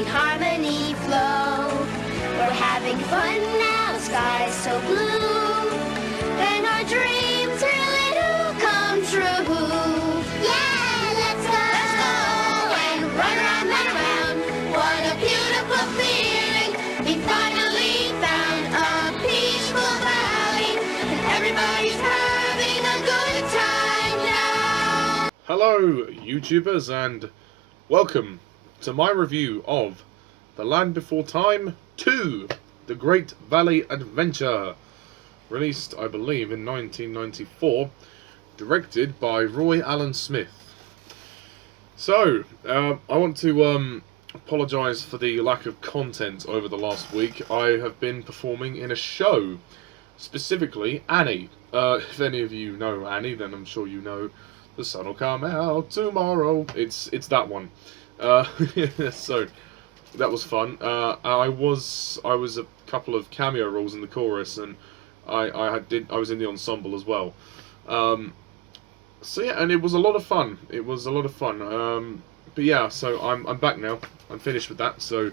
loving harmony flow. We're having fun now, the sky's so blue, and our dreams really do come true. Yeah, let's go! Let's go and run around, run around. What a beautiful feeling. We finally found a peaceful valley, and everybody's having a good time now. Hello, YouTubers, and welcome to my review of The Land Before Time 2, The Great Valley Adventure, released, I believe, in 1994, directed by Roy Allen Smith. So, I want to apologise for the lack of content over the last week. I have been performing in a show, specifically Annie. If any of you know Annie, then I'm sure you know The Sun Will Come Out Tomorrow. It's that one. So that was fun. I was a couple of cameo roles in the chorus, and I was in the ensemble as well. So yeah, and it was a lot of fun. But yeah, so I'm back now. I'm finished with that. So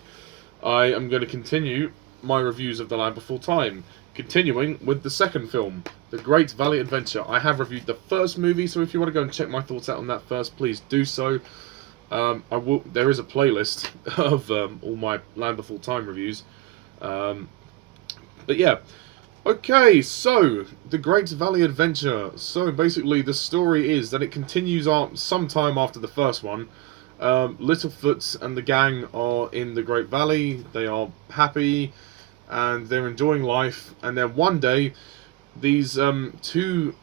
I am going to continue my reviews of The Land Before Time, continuing with the second film, The Great Valley Adventure. I have reviewed the first movie, so if you want to go and check my thoughts out on that first, please do so. There is a playlist of all my Land Before Time reviews. But yeah. Okay, so, The Great Valley Adventure. So, basically, the story is that it continues on sometime after the first one. Littlefoot and the gang are in the Great Valley. They are happy, and they're enjoying life. And then one day, these two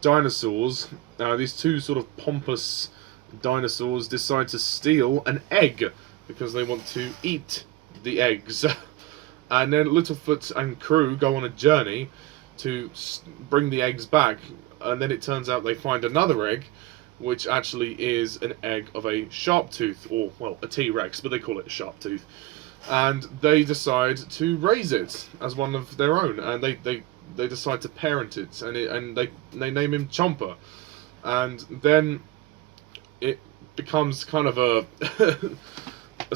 dinosaurs, these two sort of pompous dinosaurs, decide to steal an egg because they want to eat the eggs. And then Littlefoot and crew go on a journey to bring the eggs back, and then it turns out they find another egg, which actually is an egg of a sharp-tooth, or, well, a T-Rex, but they call it a sharp-tooth. And they decide to raise it as one of their own, and they decide to parent it, and they name him Chomper. And then it becomes kind of a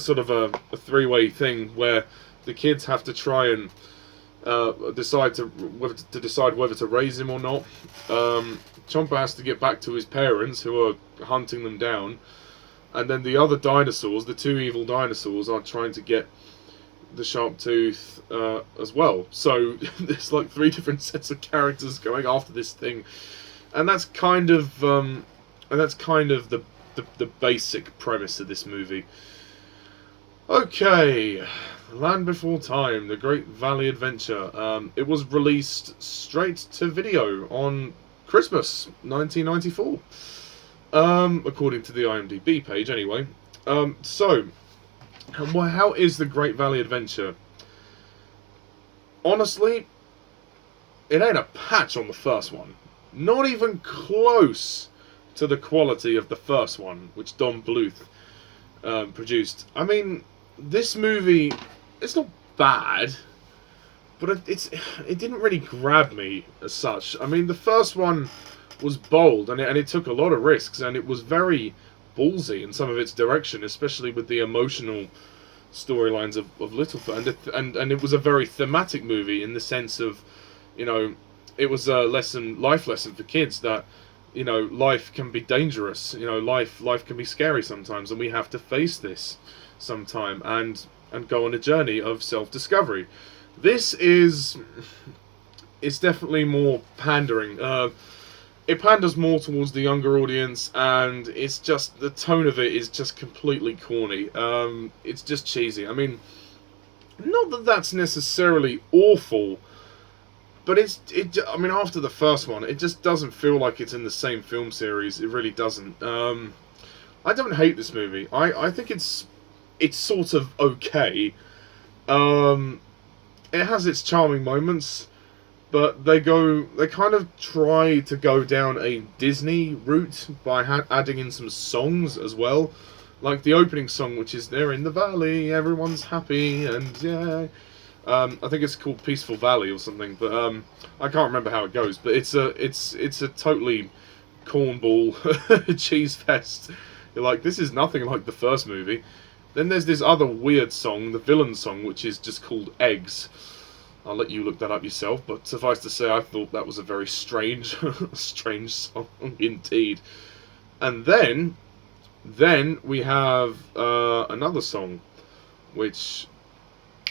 sort of a three-way thing where the kids have to try and decide whether to raise him or not. Chomper has to get back to his parents, who are hunting them down, and then the other dinosaurs, the two evil dinosaurs, are trying to get the sharp tooth as well. So there's like three different sets of characters going after this thing, and that's kind of the basic premise of this movie. Okay, Land Before Time, The Great Valley Adventure. It was released straight to video on Christmas 1994, according to the IMDb page anyway. So, how is The Great Valley Adventure? Honestly, it ain't a patch on the first one. Not even close to the quality of the first one, which Don Bluth produced. I mean, this movie, it's not bad, but it didn't really grab me as such. I mean, the first one was bold, and it took a lot of risks, and it was very ballsy in some of its direction, especially with the emotional storylines of Littlefoot, and it was a very thematic movie in the sense of, you know, it was a life lesson for kids that, you know, life can be dangerous. You know, life can be scary sometimes, and we have to face this sometime and go on a journey of self-discovery. This is definitely more pandering. It panders more towards the younger audience, and it's just, the tone of it is just completely corny. It's just cheesy. I mean, not that that's necessarily awful, but I mean, after the first one, it just doesn't feel like it's in the same film series. It really doesn't. I don't hate this movie. I think it's sort of okay. It has its charming moments, but they kind of try to go down a Disney route by adding in some songs as well. Like the opening song, which is "They're in the Valley, everyone's happy," and yeah. I think it's called Peaceful Valley or something, but I can't remember how it goes. But it's a totally cornball cheese fest. You're like, this is nothing like the first movie. Then there's this other weird song, the villain song, which is just called Eggs. I'll let you look that up yourself, but suffice to say, I thought that was a very strange, strange song indeed. And then we have another song, which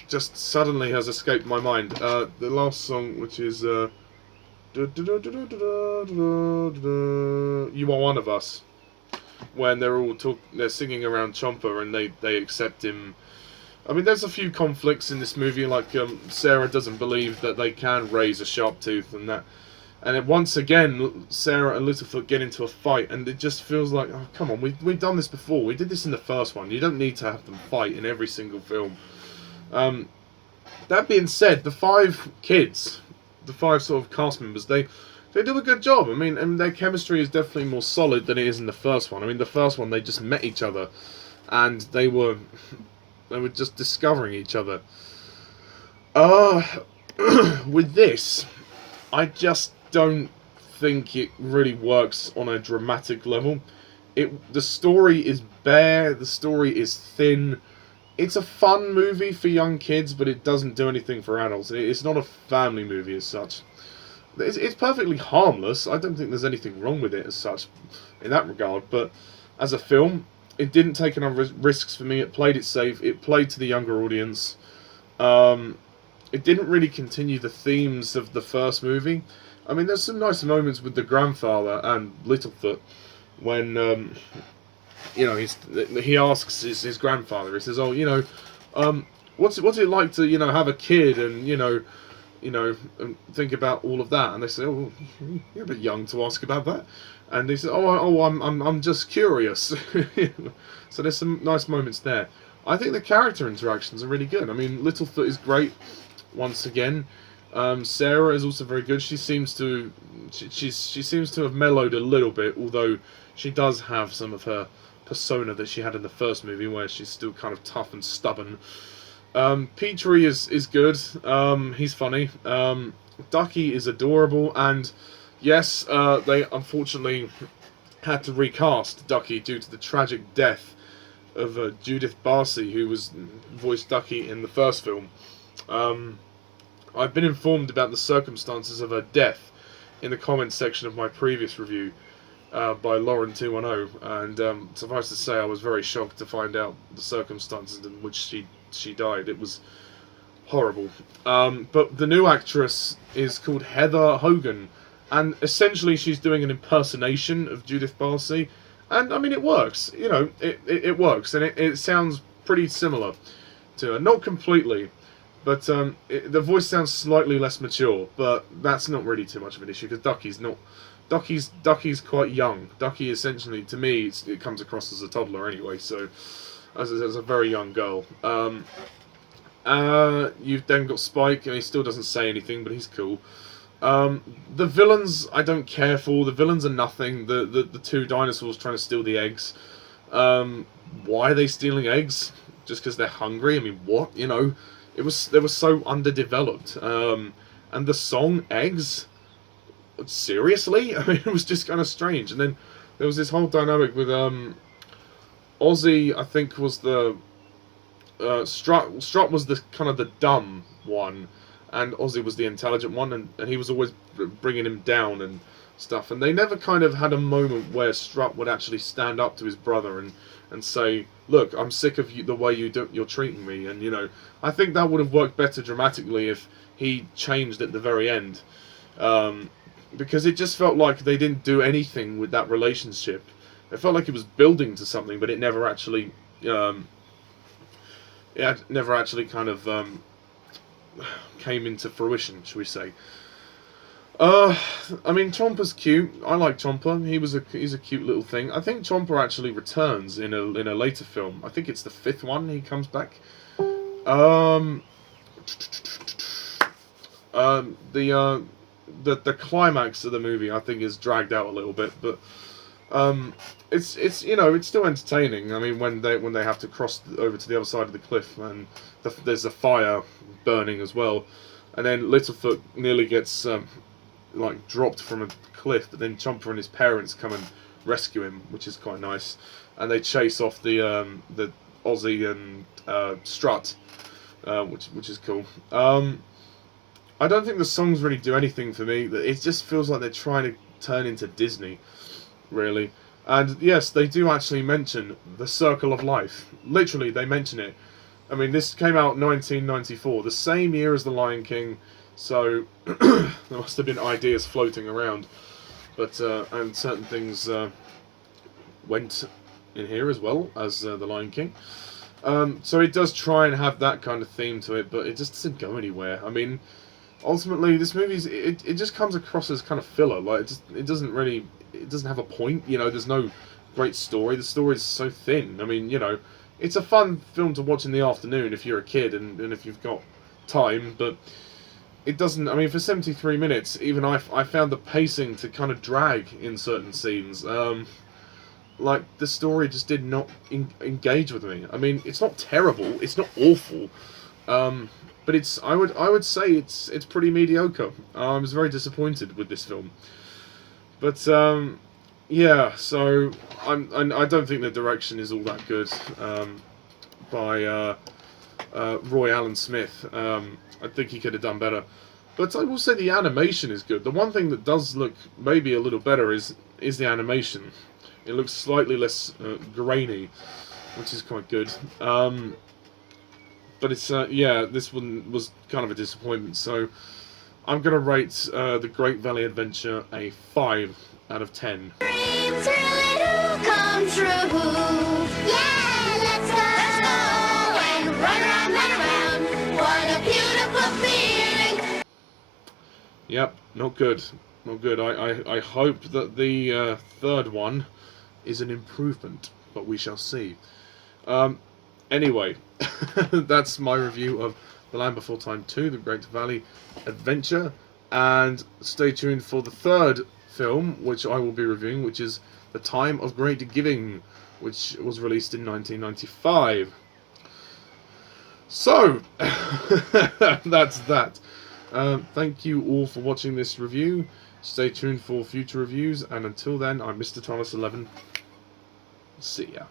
just suddenly has escaped my mind. The last song, which is You Are One of Us, when they're singing around Chomper and they accept him. I mean, there's a few conflicts in this movie, like Sarah doesn't believe that they can raise a sharp tooth, and then once again Sarah and Littlefoot get into a fight, and it just feels like, oh come on, we've done this before. We did this in the first one. You don't need to have them fight in every single film. That being said, the 5 kids, the 5 sort of cast members, they do a good job. I mean, and their chemistry is definitely more solid than it is in the first one. I mean, the first one they just met each other, and they were just discovering each other. With this, I just don't think it really works on a dramatic level. The story is bare, the story is thin. It's a fun movie for young kids, but it doesn't do anything for adults. It's not a family movie as such. It's perfectly harmless. I don't think there's anything wrong with it as such in that regard, but as a film, it didn't take enough risks for me. It played it safe. It played to the younger audience. It didn't really continue the themes of the first movie. I mean, there's some nice moments with the grandfather and Littlefoot when, he asks his grandfather. He says, "Oh, what's it like to have a kid and and think about all of that?" And they say, "Oh, you're a bit young to ask about that." And he says, I'm just curious." So there's some nice moments there. I think the character interactions are really good. I mean, Littlefoot is great once again. Sarah is also very good. She seems to have mellowed a little bit, although she does have some of her persona that she had in the first movie, where she's still kind of tough and stubborn. Petrie is good. He's funny. Ducky is adorable, and yes, they unfortunately had to recast Ducky due to the tragic death of Judith Barcy, who was voiced Ducky in the first film. I've been informed about the circumstances of her death in the comments section of my previous review by Lauren210, and suffice to say, I was very shocked to find out the circumstances in which she died. It was horrible. But the new actress is called Heather Hogan, and essentially she's doing an impersonation of Judith Barcy, and I mean it works. It works, and it sounds pretty similar to her. Not completely, but the voice sounds slightly less mature, but that's not really too much of an issue because Ducky's quite young. Ducky essentially, to me, it comes across as a toddler anyway, so as a very young girl. You've then got Spike, and he still doesn't say anything, but he's cool. The villains I don't care for. The villains are nothing. The 2 dinosaurs trying to steal the eggs. Why are they stealing eggs? Just because they're hungry? I mean, what? They were so underdeveloped. And the song Eggs? Seriously? I mean, it was just kind of strange. And then there was this whole dynamic with Ozzy, I think, was the Strut was the kind of the dumb one, and Ozzy was the intelligent one, and he was always bringing him down and stuff. And they never kind of had a moment where Strut would actually stand up to his brother and say, "Look, I'm sick of the way you're treating me." And I think that would have worked better dramatically if he changed at the very end, because it just felt like they didn't do anything with that relationship. It felt like it was building to something, but it never actually. It never actually kind of came into fruition, shall we say. I mean, Chomper's cute. I like Chomper. He's a cute little thing. I think Chomper actually returns in a later film. I think it's the 5th one he comes back. The climax of the movie I think is dragged out a little bit, but it's it's still entertaining. I mean, when they have to cross over to the other side of the cliff, and there's a fire burning as well, and then Littlefoot nearly gets dropped from a cliff, but then Chomper and his parents come and rescue him, which is quite nice, and they chase off the Ozzy and Strut, which is cool. I don't think the songs really do anything for me. It just feels like they're trying to turn into Disney, really. And yes, they do actually mention the circle of life. Literally, they mention it. I mean, this came out 1994, the same year as The Lion King, so there must have been ideas floating around. But and certain things went in here as well as The Lion King. So it does try and have that kind of theme to it, but it just doesn't go anywhere. I mean, ultimately, this movie's it just comes across as kind of filler. Like it doesn't have a point. You know, there's no great story. The story is so thin. I mean, you know, it's a fun film to watch in the afternoon if you're a kid and if you've got time, but it doesn't. I mean, for 73 minutes, even I found the pacing to kind of drag in certain scenes. Like the story just did not engage with me. I mean, it's not terrible. It's not awful. But it's I would say it's pretty mediocre. I was very disappointed with this film. But yeah, so I don't think the direction is all that good by Roy Allen Smith. I think he could have done better. But I will say the animation is good. The one thing that does look maybe a little better is the animation. It looks slightly less grainy, which is quite good. But it's yeah, this one was kind of a disappointment. So I'm gonna rate The Great Valley Adventure a 5 out of 10. Dreams really do come true. Yeah, let's go and run around, run around. What a beautiful feeling. Yep, not good. Not good. I hope that the third one is an improvement, but we shall see. Anyway, that's my review of The Land Before Time 2, The Great Valley Adventure. And stay tuned for the third film, which I will be reviewing, which is The Time of Great Giving, which was released in 1995. So, that's that. Thank you all for watching this review. Stay tuned for future reviews, and until then, I'm Mr. Thomas 11. See ya.